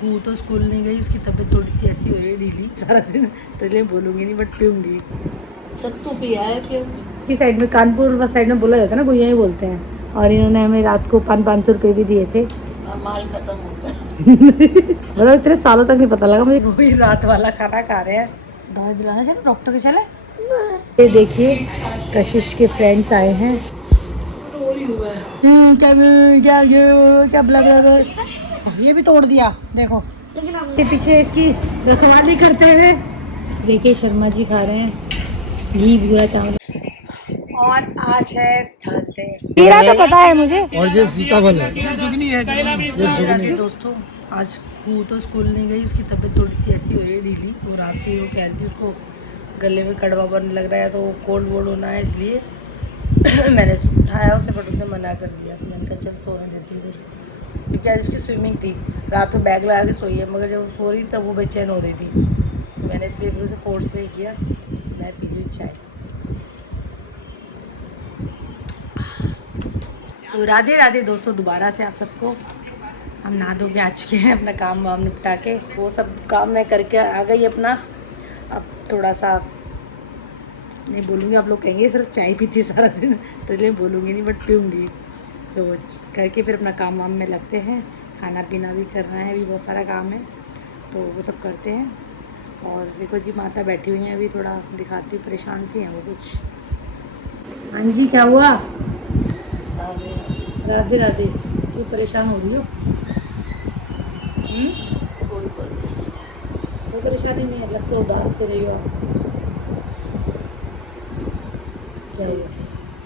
वो तो स्कूल नहीं गई, उसकी तबीयत थोड़ी सी ऐसी हो रही है ढीली सारा दिन, तो इसलिए बोलूँगी नहीं बट पीऊँगी। सत्तू पिया है फिर इस साइड में कानपुर साइड में बोला जाता है ना, गुइया ही बोलते हैं। और इन्होंने हमें रात को 500 रुपये भी दिए थे। माल खत्म हो गया। मतलब इतने सालों तक नहीं पता लगा मुझे। वही रात वाला खाना खा रहे हैं। दवाई दिलाना चले, डॉक्टर के चले। ये देखिए कशिश के फ्रेंड्स आए हैं। क्या ब्ला ब्ला ब्ला। ये भी तोड़ दिया देखो, के पीछे इसकी रखवाली करते हैं। देखिए शर्मा जी खा रहे हैं घी भूरा चावल। और आज है थर्सडे। हीरा तो पता है मुझे। और ये सीताफल है, ये जुगनी है, ये जुगनी। दोस्तों आज वो तो स्कूल नहीं गई, उसकी तबीयत थोड़ी सी ऐसी हो रही है ढीली। वो रात से वो कह रही थी उसको गले में कड़वा बनने लग रहा है, तो कोल्ड वोल्ड होना है, इसलिए मैंने उठाया उसे, बट उसने मना कर दिया। तो मैंने कहा चल सोने देती हूँ फिर, क्योंकि आज उसकी स्विमिंग थी। रात को बैग लगा के सोई है, मगर जब वो सो रही तब वो बेचैन हो रही थी, तो मैंने इसलिए फिर उसे फोर्स नहीं किया। मैं पी ली चाय। तो राधे राधे दोस्तों, दोबारा से आप सबको। हम नहा धो के आ चुके हैं, अपना काम वाम निपटा के, वो सब काम मैं करके आ गई अपना। अब थोड़ा सा नहीं बोलूँगी, आप लोग कहेंगे सिर्फ चाय पीती सारा दिन, तो इसलिए बोलूँगी नहीं बट पीऊँगी। तो करके फिर अपना काम वाम में लगते हैं। खाना पीना भी करना है, अभी बहुत सारा काम है, तो वो सब करते हैं। और देखो जी माता बैठी हुई हैं, अभी थोड़ा दिखाती हूँ, परेशान सी हैं वो कुछ। हाँ जी क्या हुआ? राधे राधे। तू परेशान हो रही हो? कोई परेशानी नहीं है, लगता उदास से रही हो आप।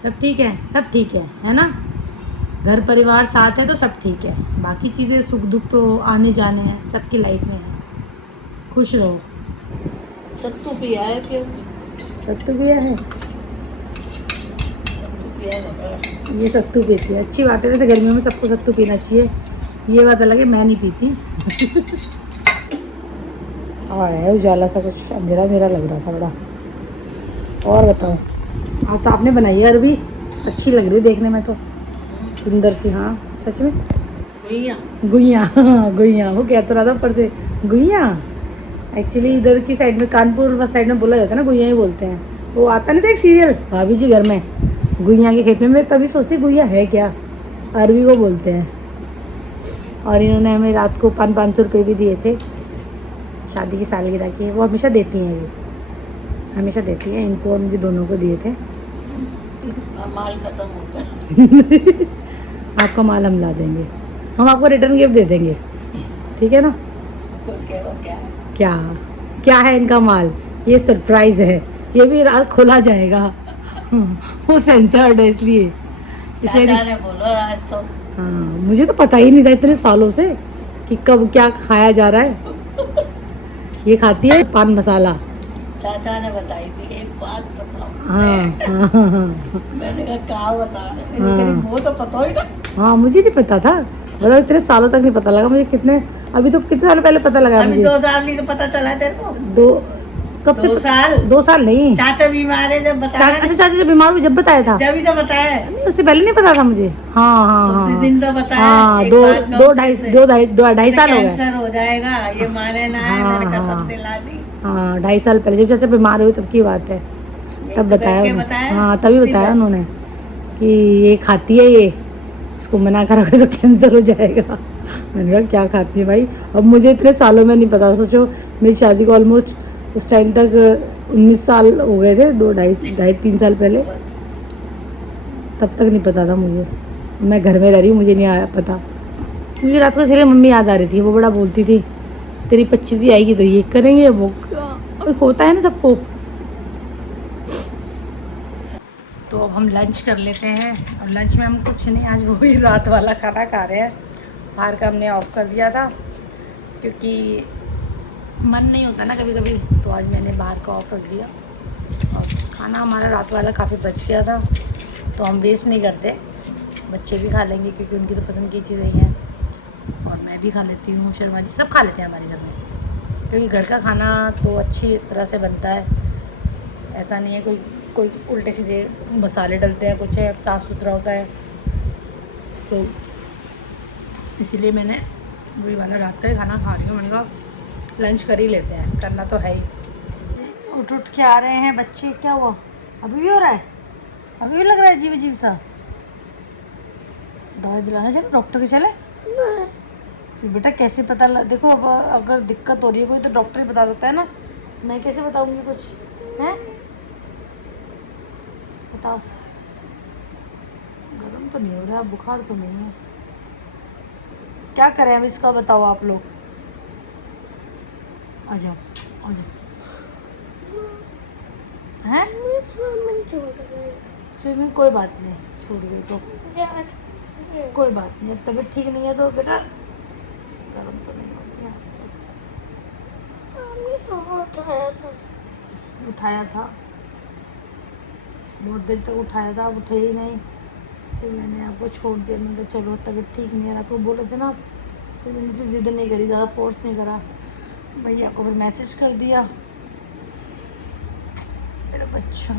सब ठीक है, सब ठीक है ना? घर परिवार साथ है तो सब ठीक है। बाकी चीज़ें सुख दुख तो आने जाने हैं, सबकी लाइफ में है। खुश रहो। सत्तू पिया है फिर सत्तू पिया है? ये सत्तू पीती है, अच्छी बात है। वैसे गर्मियों में सबको सत्तू पीना चाहिए, ये बात अलग है, मैं नहीं पीती। है उजाला सा, कुछ अंधेरा मेरा लग रहा था बड़ा। और बताओ, आज तो आपने बनाई है अरबी, अच्छी लग रही है देखने में तो, सुंदर सी। हाँ सच में गुइया गुइया। गुइया वो कह तो रहा था ऊपर से गुइया। एक्चुअली इधर की साइड में, कानपुर साइड में बोला जाता है ना, गुइया ही बोलते हैं। वो आता नहीं था एक सीरियल भाभी जी घर में, गुइया के खेत में। मैं कभी सोचती गुइया है क्या, अरबी को बोलते हैं। और इन्होंने हमें रात को 500 रुपये भी दिए थे शादी की सालगिरह की। वो हमेशा देती हैं, ये हमेशा देती हैं। इनको और मुझे दोनों को दिए थे। माल खत्म हो गया। आपका माल हम ला देंगे, हम आपको रिटर्न गिफ्ट दे देंगे, ठीक है ना? क्या क्या है इनका माल, ये सरप्राइज है, ये भी रात खोला जाएगा। वो सेंसर्ड है इसलिए चाचा बोलो आज तो। हाँ मुझे तो पता ही नहीं था इतने सालों से कि कब क्या खाया जा रहा है। ये खाती है पान मसाला। चाचा ने बताई थी एक बात बताओ। हाँ। मैंने कहा क्या बता रहे, वो तो पता ही ना। हाँ मुझे नहीं पता था, मतलब इतने सालों तक नहीं पता लगा मुझे। कितने अभी तो कितने साल पहले पता लगा मुझे? 2 साल नहीं तो पता चला तेरे को? कब से? 2 साल। 2 साल नहीं, चाचा बीमार है जब बताया। अच्छा चाचा जब बीमार हुई जब बताया था? जब ही तो बताया। नहीं उससे पहले नहीं पता था मुझे। हाँ हाँ उसी दिन तो बताया। हाँ, 2-2.5 साल हो गए। कैंसर हो जाएगा ये माने ना है, मैंने कसम दिला दी। हाँ 2.5 साल पहले जब चाचा बीमार हुई तब की बात है, तब बताया। हाँ तभी बताया उन्होंने कि ये खाती है, ये इसको मना करोगे तो कैंसर हो जाएगा। मैंने कहा क्या खाती है भाई, अब मुझे इतने सालों में नहीं पता। सोचो मेरी शादी को ऑलमोस्ट उस टाइम तक 19 साल हो गए थे, 2-2.5-3 साल पहले, तब तक नहीं पता था मुझे। मैं घर में रह रही हूँ, मुझे नहीं आया पता। मुझे रात को इसलिए मम्मी याद आ रही थी, वो बड़ा बोलती थी तेरी 25 आएगी तो ये करेंगे, वो होता है ना सबको। तो अब हम लंच कर लेते हैं, और लंच में हम कुछ नहीं, आज वही रात वाला खाना खा रहे हैं। बाहर का हमने ऑफ़ कर दिया था क्योंकि मन नहीं होता ना कभी कभी, तो आज मैंने बाहर का ऑफ़ रख दिया। और खाना हमारा रात वाला काफ़ी बच गया था, तो हम वेस्ट नहीं करते, बच्चे भी खा लेंगे क्योंकि उनकी तो पसंद की चीज़ें ही हैं, और मैं भी खा लेती हूँ, शर्मा जी सब खा लेते हैं हमारे घर में, क्योंकि घर का खाना तो अच्छी तरह से बनता है। ऐसा नहीं है कोई उल्टे सीधे मसाले डलते हैं, कुछ है साफ़ सुथरा होता है। तो इसीलिए मैंने वही वाला रात का ही खाना खा रही हूँ। मैंने कहा लंच कर ही लेते हैं, करना तो है ही। उठ के आ रहे हैं बच्चे। क्या हुआ? अभी भी हो रहा है? अभी भी लग रहा है अजीब अजीब सा? दवाई दिलाना चले, डॉक्टर के चले? फिर बेटा कैसे पता देखो अब अगर दिक्कत हो रही है कोई तो डॉक्टर ही बता देता है ना, मैं कैसे बताऊंगी कुछ है? बताओ। गर्म तो नहीं हो रहा, बुखार तो नहीं है, क्या करें अब इसका बताओ आप लोग। आ जाओ आ जाओ। हैं? स्विमिंग कोई बात नहीं, छोड़ गई तो कोई बात नहीं। अब तबीयत ठीक नहीं है तो बेटा गर्म तो नहीं हो रही है। उठाया था बहुत देर तक उठाया था, अब उठे ही नहीं। फिर मैंने आपको छोड़ दिया, मैंने कहा चलो तबीयत ठीक नहीं है, रात को बोले थे ना। फिर मैंने तो जिद नहीं करी, ज़्यादा फोर्स नहीं करा, भैया को फिर मैसेज कर दिया। मेरा बच्चा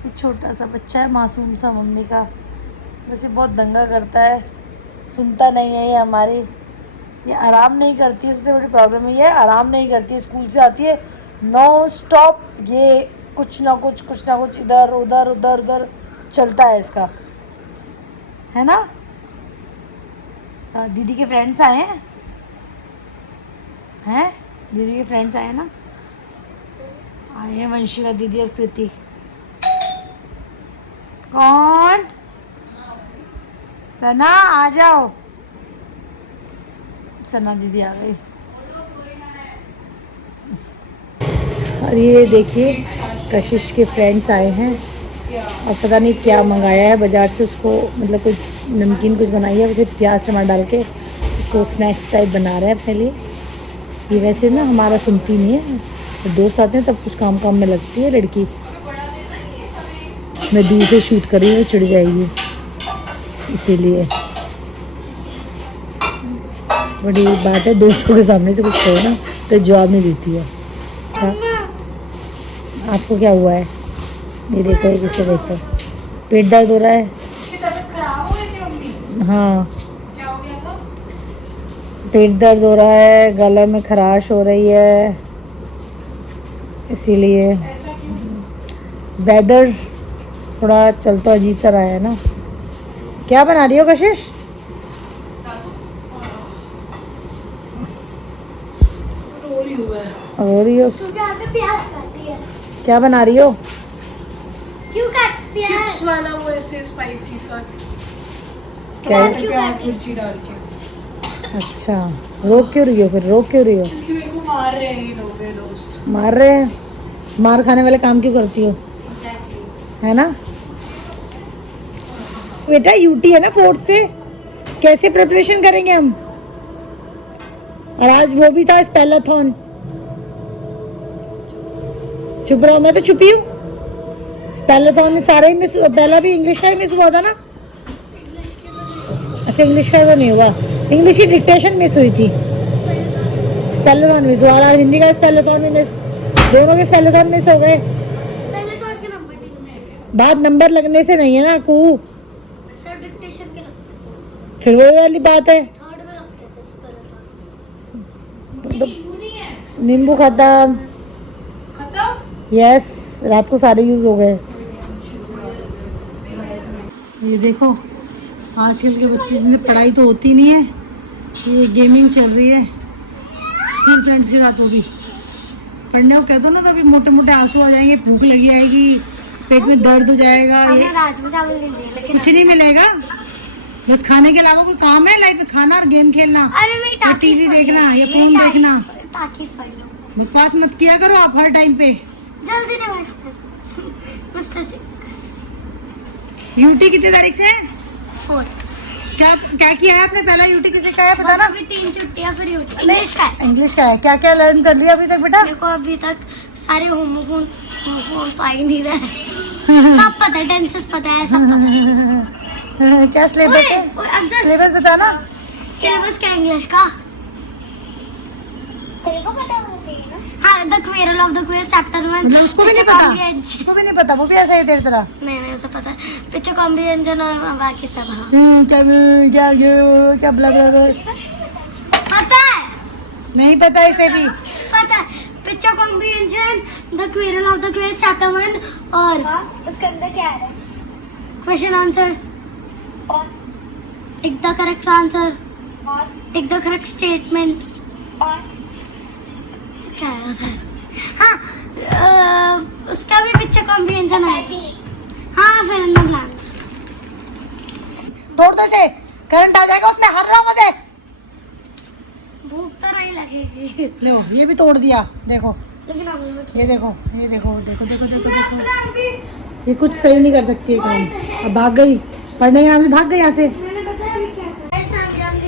ये छोटा सा बच्चा है, मासूम सा, मम्मी का वैसे बहुत दंगा करता है, सुनता नहीं है ये हमारी। ये आराम नहीं करती है, सबसे बड़ी प्रॉब्लम ये है, आराम नहीं करती है। स्कूल से आती है नॉन स्टॉप ये कुछ ना कुछ इधर उधर उधर उधर चलता है इसका, है ना? दीदी के फ्रेंड्स आए हैं दीदी के फ्रेंड्स आए ना, आए हैं वंशिका दीदी और कृति। कौन? सना आ जाओ। सना दीदी आ गई। और ये देखिए कशिश के फ्रेंड्स आए हैं और पता नहीं क्या मंगाया है बाजार से, उसको मतलब कुछ नमकीन कुछ बनाई है, फिर प्याज टमाटर डाल के उसको स्नैक्स टाइप बना रहे हैं अपने लिए। ये वैसे ना हमारा सुनती नहीं है, तो दोस्त आते हैं तब कुछ काम में लगती है लड़की। मैं दूर से शूट कर रही हूँ, चिढ़ जाएगी इसीलिए। बड़ी बात है, दोस्तों के सामने से कुछ कहो ना तो जवाब नहीं देती है। हाँ? आपको क्या हुआ है? ये देखो, ये किसे देखो, पेट दर्द हो रहा है। हाँ, क्या हो गया था? पेट दर्द हो रहा है, गले में खराश हो रही है, इसीलिए। वेदर थोड़ा चलता अजीब तरह है ना। क्या बना रही हो कशिश? रो रही हो? क्या बना रही हो? चिप्स वाला वो ऐसे स्पाइसी सा, क्या? टमाटर प्याज मिर्ची डाल के। अच्छा, रो क्यों रही हो फिर? रो क्यों रही हो? क्योंकि मेरे को मार रहे हैं ये लोग, मेरे दोस्त मार रहे हैं? मार खाने वाले काम क्यों करती हो, है ना? बेटा यूटी है ना 4th से, कैसे प्रिपरेशन करेंगे हम? और आज वो भी था स्पेलाथॉन। चुप रहो, मैं तो चुप ही हूँ। स्पेलाथॉन में सारा ही मिस, पहला भी इंग्लिश का ही मिस हुआ था ना? अच्छा, इंग्लिश का तो नहीं हुआ, इंग्लिश की डिक्टेशन मिस हुई थी, स्पेलाथॉन मिस हुआ। और आज हिंदी का स्पेलाथॉन भी मिस, दोनों के स्पेलाथॉन मिस हो गए। बात नंबर लगने से नहीं है ना कू, फिर वही वाली बात है। नींबू खत्म। यस, रात को सारे यूज हो गए। ये देखो आजकल के बच्चे जिनमें पढ़ाई तो होती नहीं है, ये गेमिंग चल रही है स्कूल फ्रेंड्स के साथ। वो भी पढ़ने को कह दो ना तो अभी मोटे मोटे आंसू आ जाएंगे, भूख लगी आएगी, पेट में दर्द हो जाएगा, ये कुछ नहीं मिलेगा। बस खाने के अलावा कोई काम है लाइफ में? खाना और गेम खेलना, या टीवी देखना, या फोन देखना। बकवास मत किया करो आप हर टाइम पे। जल्दी यूटी कितनी तारीख से है? 4। क्या क्या किया है आपने? पहला यूटी किसे का है पता ना? अभी 3 छुट्टियां फिर इंग्लिश का है। इंग्लिश का है। क्या क्या लर्न कर लिया अभी तक बेटा? देखो अभी तक सारे होमोफोन तो आ ही नहीं रहे। सब पता है, टेंसेस पता है, सब पता है। क्या सिलेबस है? सिलेबस बताना। सिलेबस क्या इंग्लिश का? तेरे को पता होना चाहिए ना। हाँ, the quarrel of the क्वेर chapter 1। मतलब उसको भी नहीं पता, उसको भी नहीं पता, वो भी ऐसा ही तेरी तरह। नहीं उसे पता है, पिक्चर कॉम्प्रिहेंशन और बाकी सब। हाँ क्या क्या क्या ब्ला ब्ला ब्ला। पता है, नहीं पता इसे भी। पता है, picture comprehension, the quarrel of the क्वेर chapter 1 और उसके अंदर क्या है, question answers, tick the correct answer, tick the correct statement, क्या है हाँ, उसका भी पिक्चर कॉम्प्रिहेंशन है। हाँ, फिर इन द ब्लैंक्स। तोड़ दो इसे, करंट आ जाएगा उसमें, हर रहा मुझे। भूख तो नहीं लगेगी, लो ये भी तोड़ दिया, देखो लेकिन अब ये देखो, ये देखो देखो देखो देखो देखो, ये कुछ सही नहीं कर सकती है काम। अब भाग गई, पढ़ने के नाम से भाग गई यहाँ से। मैंने बताया अभी क्या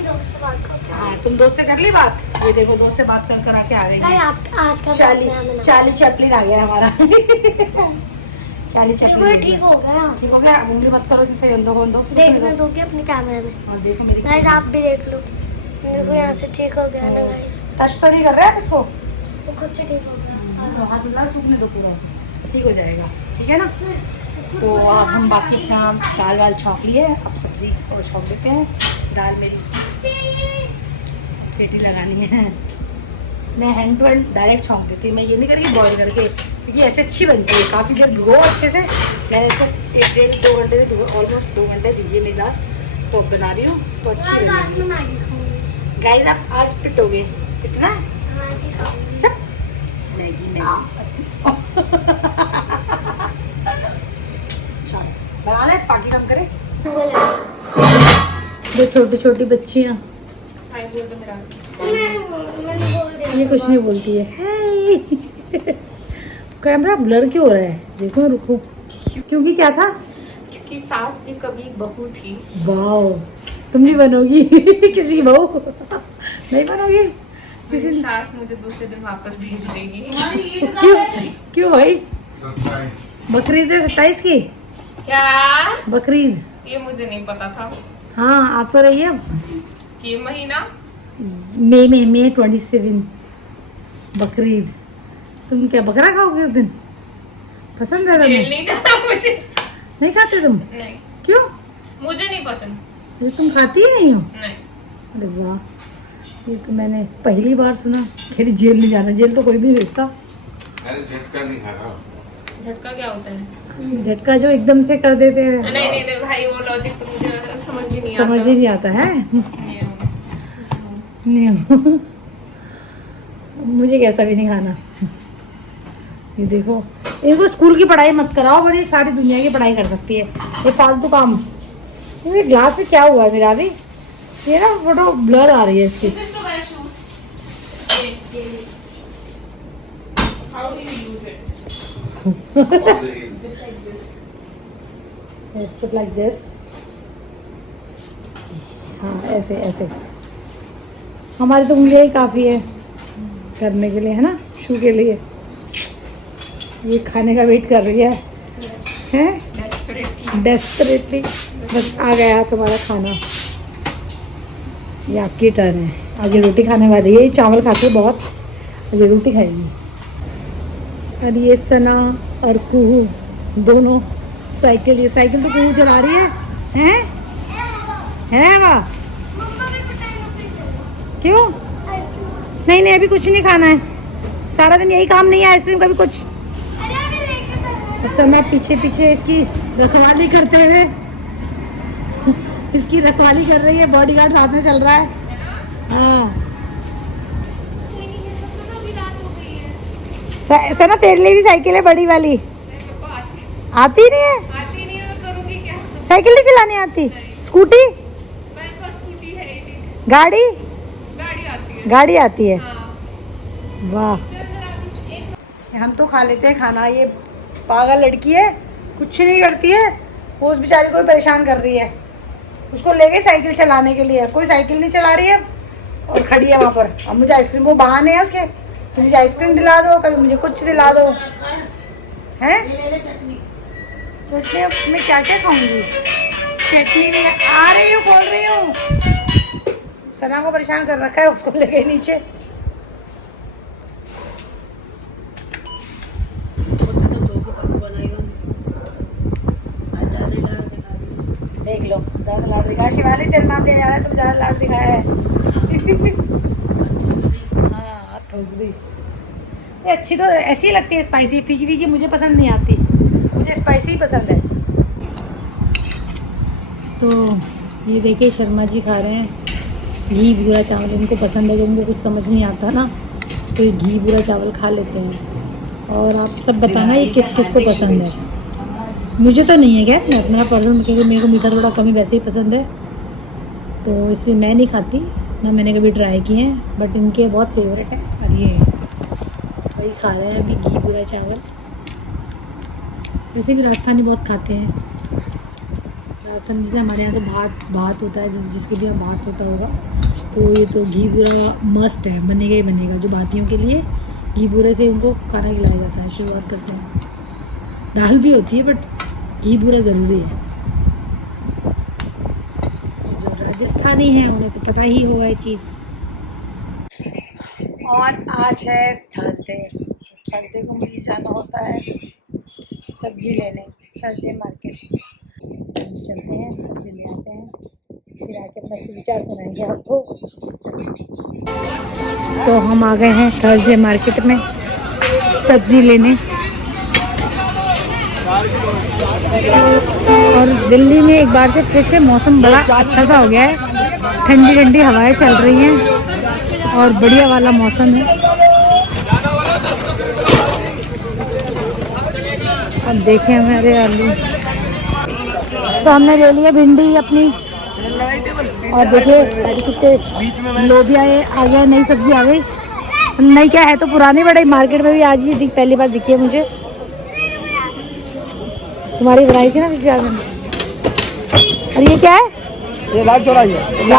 दोस्त से बात करते हाँ, तुम दोस्त से कर ली बात, ये देखो दोस्त से बात कर कर आके आ गई। हैं। आप आज का चार्ली चैपलिन आ गया हमारा। चार्ली चैपलिन ठीक हो गया। ठीक हो गया, उंगली मत करो इसमें, सही दो दो देखने दो कि अपने कैमरे में। हाँ, देखो मेरी गाइस आप भी देख लो, देखो यहाँ से ठीक हो गया ना गाइस, टच तो नहीं कर रहे आप इसको, वो खुद से ठीक हो गया। हाथ में सूखने दो पूरा, उसको ठीक हो जाएगा, ठीक है ना। तो अब हम बाकी अपना दाल वाल छौंक लिए, अब सब्जी और छौंक देते हैं। दाल मेरी सीटी लगानी है, मैं हैंड टू हैंड डायरेक्ट छौंक देती हूँ, मैं ये नहीं करूँगी बॉईल करके, क्योंकि ऐसे अच्छी बनती है। काफ़ी देर भिगो अच्छे से, मैं इसको 1-1.5-2 घंटे से ऑलमोस्ट 2 घंटे भिगी मेरी दाल, तो बना रही हूँ तो अच्छी आज रात बनेगी। में मैगी खाऊंगी। गाइस आप आज पिटोगे, पिटना है? मैगी खाऊंगी। चल मैगी चल बना ले, बाकी काम करे। दो छोटी छोटी बच्चियाँ, ये कुछ नहीं बोलती है। कैमरा ब्लर क्यों हो रहा है, देखो रुको, क्योंकि क्या था, क्योंकि सास भी कभी बहू थी। वाओ, तुम भी बनोगी किसी बहू, नहीं बनोगी मेरी सास मुझे दूसरे दिन वापस भेज देगी। क्यों क्यों भाई, बकरीद है 27 की, क्या? बकरीद। ये मुझे नहीं पता था हाँ आप तो रही है कि ये महीना। मई 27 बकरीद। तुम क्या बकरा खाओगे उस दिन, पसंद है जेल तुम्हें? नहीं जाना मुझे। नहीं खाते तुम, नहीं, क्यों? मुझे नहीं पसंद। अरे तुम खाती ही नहीं हो? नहीं, अरे वाह, ये तो मैंने पहली बार सुना। खेरी जेल नहीं जाना, जेल तो कोई भी नहीं भेजता। अरे झटका नहीं खाना। झटका क्या होता है? झटका जो एकदम से कर देते हैं, नहीं नहीं नहीं भाई, वो लॉजिक तो मुझे समझ भी नहीं समझ आता। ही नहीं आता है। नहीं। नहीं मुझे कैसा भी नहीं खाना। ये देखो, इनको स्कूल की पढ़ाई मत कराओ, बड़ी सारी दुनिया की पढ़ाई कर सकती है, ये फालतू काम। ये ग्लास में क्या हुआ है मेरा भी, ये ना फोटो ब्लर आ रही है इसकी। This is to wear shoes. ये। How do you use it? Put like this. हाँ ऐसे ऐसे, हमारी तो उंगलियां ही काफ़ी है करने के लिए, है ना, शू के लिए। ये खाने का वेट कर रही है, हैं? Desperately. डेस्परेटली। बस आ गया तुम्हारा खाना, ये आपकी टर्न है। आज ये रोटी खाने वाली है, ये चावल खाते हैं बहुत, आज ये रोटी खाएगी। और ये सना और कुहू दोनों साइकिल, ये साइकिल तो कुहू चला रही है वाह। क्यों? नहीं नहीं अभी कुछ नहीं खाना है, सारा दिन यही काम नहीं है, आइसक्रीम का भी कुछ। सना पीछे पीछे इसकी रखवाली करते हुए, इसकी रखवाली कर रही है, बॉडीगार्ड साथ में चल रहा है। हाँ सना तेरे लिए भी साइकिल है बड़ी वाली, आती नहीं है? आती नहीं है तो करूँगी क्या? साइकिल नहीं चलानी आती? स्कूटी, मेरे पास स्कूटी है ही नहीं। गाड़ी, गाड़ी आती है। गाड़ी आती है, हाँ। वाह। हम तो खा लेते हैं खाना, ये पागल लड़की है, कुछ नहीं करती है, वो उस बेचारी को परेशान कर रही है। उसको ले गई साइकिल चलाने के लिए, कोई साइकिल नहीं चला रही है और खड़ी है वहाँ पर। अब मुझे आइसक्रीम, वो बहाने है उसके, तो मुझे आइसक्रीम दिला दो, कभी मुझे कुछ दिला दो, हैं? चटनी मैं क्या क्या खाऊंगी, चटनी में आ रही हूँ, बोल रही हूँ। सना को परेशान कर रखा है, उसको ले गई नीचे। दिखाया। शिवाली तेरा नाम लिया जा रहा है, तुम ज़्यादा लाड दिखाया है। हाँ ठोक दी। ये अच्छी तो ऐसी ही लगती है स्पाइसी, फीकी फीकी मुझे पसंद नहीं आती, मुझे स्पाइसी ही पसंद है। तो ये देखिए शर्मा जी खा रहे हैं घी भूरा चावल, इनको पसंद है। जब उनको कुछ समझ नहीं आता ना तो ये घी भूरा चावल खा लेते हैं। और आप सब बताना ये किस किस को पसंद है। मुझे तो नहीं है, क्या मैं अपना पसंद, क्योंकि मेरे को मीठा थोड़ा कम ही वैसे ही पसंद है, तो इसलिए मैं नहीं खाती ना, मैंने कभी ट्राई किए हैं, बट इनके बहुत फेवरेट है। और ये वही खा रहे हैं अभी घी भूरा चावल। वैसे भी राजस्थानी बहुत खाते हैं, राजस्थान जैसे हमारे यहाँ तो भात होता है, जिसके भी यहाँ भात होता होगा, तो ये तो घी भूरा मस्ट है, बनेगा ही बनेगा। जो भातियों के लिए घी भूरे से उनको खाना खिलाया जाता है, शुरुआत करते हैं। दाल भी होती है बट घी भूरा ज़रूरी है। जो राजस्थानी हैं उन्हें तो पता ही होगा ये चीज़। और आज है थर्सडे, थर्सडे को मुझे जाना होता है सब्जी लेने, थर्सडे मार्केट चलते हैं, सब्जी ले आते हैं, फिर आके अपना विचार सुनाएंगे आपको। तो हम आ गए हैं थर्सडे मार्केट में सब्जी लेने। और दिल्ली में एक बार से फिर से मौसम बड़ा अच्छा सा हो गया है, ठंडी ठंडी हवाएं चल रही हैं और बढ़िया वाला मौसम है। अब देखें हमारे आलू, तो हमने ले लिया भिंडी अपनी, और देखिए कितने लोबिया आ गया, नई सब्जी आ गई। नई क्या है तो पुरानी, बड़ी मार्केट में भी आज ही पहली बार दिखी है मुझे। तुम्हारी बनाई थी ना पिछले बार में। और ये क्या है? ये लाल चौलाई है,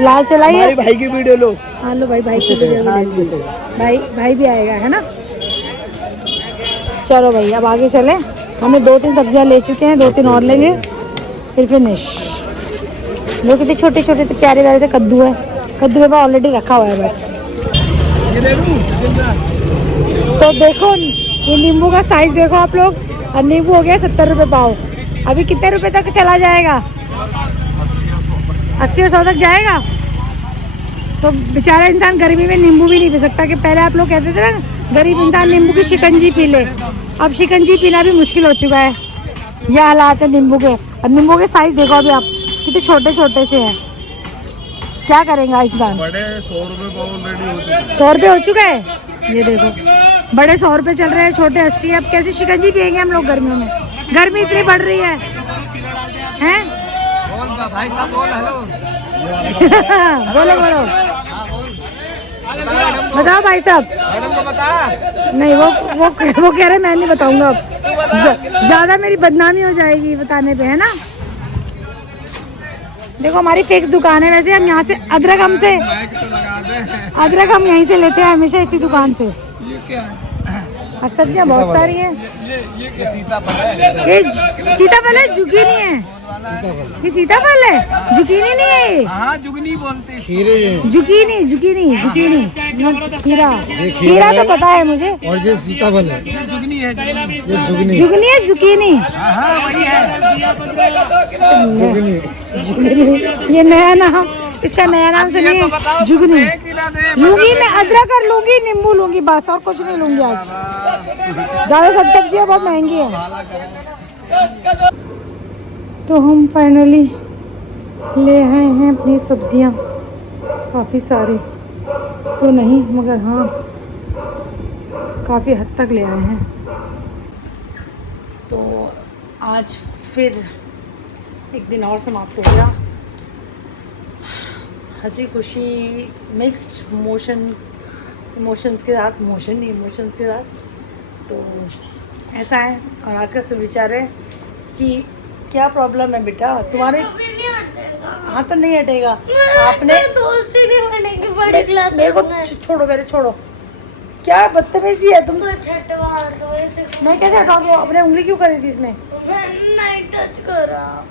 लाल चौलाई है। भाई की वीडियो लो। हाँ लो भाई की वीडियो लो। भाई भी आएगा है ना। चलो भाई अब आगे चले, हमने 2-3 सब्जियां ले चुके हैं, 2-3 और लेंगे फिर फिनिश। जो कितने छोटे छोटे से प्यारे प्यारे से कद्दू है, कद्दू में ऑलरेडी रखा हुआ है बस। तो देखो ये नींबू का साइज देखो आप लोग, और नींबू हो गया 70 रुपये पाव। अभी कितने रुपए तक चला जाएगा? 80 और 100 तक जाएगा। तो बेचारा इंसान गर्मी में नींबू भी नहीं पी सकता। कि पहले आप लोग कहते थे ना गरीब इंसान नींबू की शिकंजी पी ले, अब शिकंजी पीना भी मुश्किल हो चुका है। ये हालात है नींबू के। और नींबू के साइज देखो अभी आप कितने छोटे छोटे से हैं, क्या करेंगे इंसान? बड़े 100 रुपए पाव ऑलरेडी हो चुके हैं। 100 रुपये हो चुका है, ये देखो बड़े 100 रुपये चल रहे हैं, छोटे 80। अब कैसे शिकंजी पियेंगे हम लोग गर्मियों में? गर्मी इतनी बढ़ रही है, हैं? भाई साहब बोल हेलो। बोलो बताओ भाई साहब। मैडम को बता। नहीं वो कह रहे मैं नहीं बताऊंगा अब, ज्यादा मेरी बदनामी हो जाएगी बताने पे, है ना। देखो हमारी फिक्स दुकान है, वैसे हम यहाँ से अदरक हम यहीं से लेते हैं हमेशा, इसी दुकान से। और सब्जियाँ बहुत सारी हैं। ये सीताफल है, जुकीनी है। ये सीताफल है, जुकीनी नहीं है ये। हाँ जुगनी बोलते जुकीनी खीरा तो पता है मुझे। और ये सीताफल है, ये जुगनी है। ये जुगनी जुगनी है, जुकीनी। हाँ वही है जुगनी। ये नया नाम, इसका नया नाम सुनिए, जुगनी। लूंगी मैं अदरक और लूंगी नींबू लूंगी बस, और कुछ नहीं लूंगी आज। ज्यादा सब सब्जियाँ बहुत महंगी है। तो हम फाइनली ले आए हैं अपनी सब्जियाँ, काफ़ी सारी तो नहीं मगर हाँ काफ़ी हद तक ले आए हैं। तो आज फिर एक दिन और समाप्त हो गया, हंसी खुशी मिक्स्ड इमोशंस के साथ। तो ऐसा है। और आज का सुविचार है कि क्या प्रॉब्लम है बेटा तुम्हारे? हाँ तो नहीं हटेगा। आपने दोस्ती नहीं बनेगी बड़ी क्लास मेरे को छोड़ो। क्या बदतमीजी है तुम? मैं कैसे हटा दूँ? अपने उंगली क्यों करी थी इसमें? नहीं टच करा,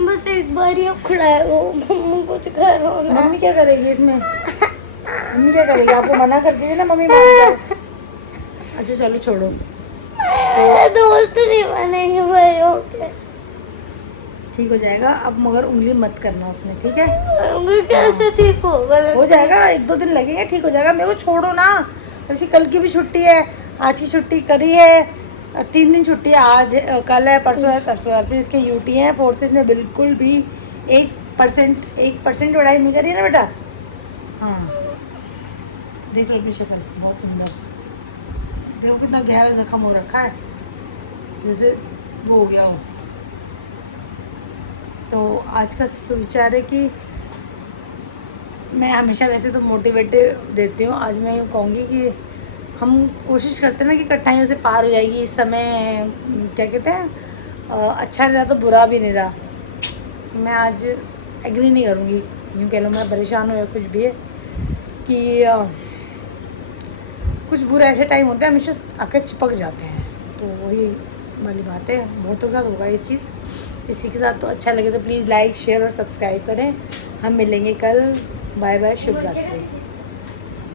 बस एक बार ही उखड़ा है वो। मम्मी कुछ करो ना। मम्मी क्या करेगी इसमें? मम्मी क्या करेगी? आपको मना कर दीजिए ना मम्मी मान। अच्छा चलो छोड़ो। दोस्त नहीं बनेंगे भाई। ओके ठीक हो जाएगा। अब मगर उंगली मत करना उसमें, ठीक है? कैसे ठीक हो जाएगा, 1-2 दिन लगेंगे, ठीक हो जाएगा। मेरे को छोड़ो ना, वैसे कल की भी छुट्टी है, आज की छुट्टी करी है, 3 दिन छुट्टी है, आज कल है, परसों है, तरसों है, फिर इसके यूटी हैं। फोर्सेस ने बिल्कुल भी 1% पढ़ाई नहीं करी है ना बेटा। हाँ देख लो अपनी शक्ल, बहुत सुंदर। देखो कितना गहरा जख्म हो रखा है, जैसे वो हो गया हो। तो आज का विचार है कि मैं हमेशा वैसे तो मोटिवेटेड देती हूँ, आज मैं यूँ कहूँगी कि हम कोशिश करते हैं ना कि कठिनाइयों से पार हो जाएगी। इस समय क्या कहते हैं, अच्छा नहीं रहा तो बुरा भी नहीं रहा। मैं आज एग्री नहीं करूँगी, यूँ कह लो मैं परेशान हूँ या कुछ भी है कि कुछ बुरे ऐसे टाइम होते हैं हमेशा आके चिपक जाते हैं। तो वही वाली बात है, बहुतों के साथ होगा ये चीज़। इसी के साथ तो अच्छा लगे तो प्लीज़ लाइक शेयर और सब्सक्राइब करें। हम मिलेंगे कल। बाय बाय, शुभ रात्रि।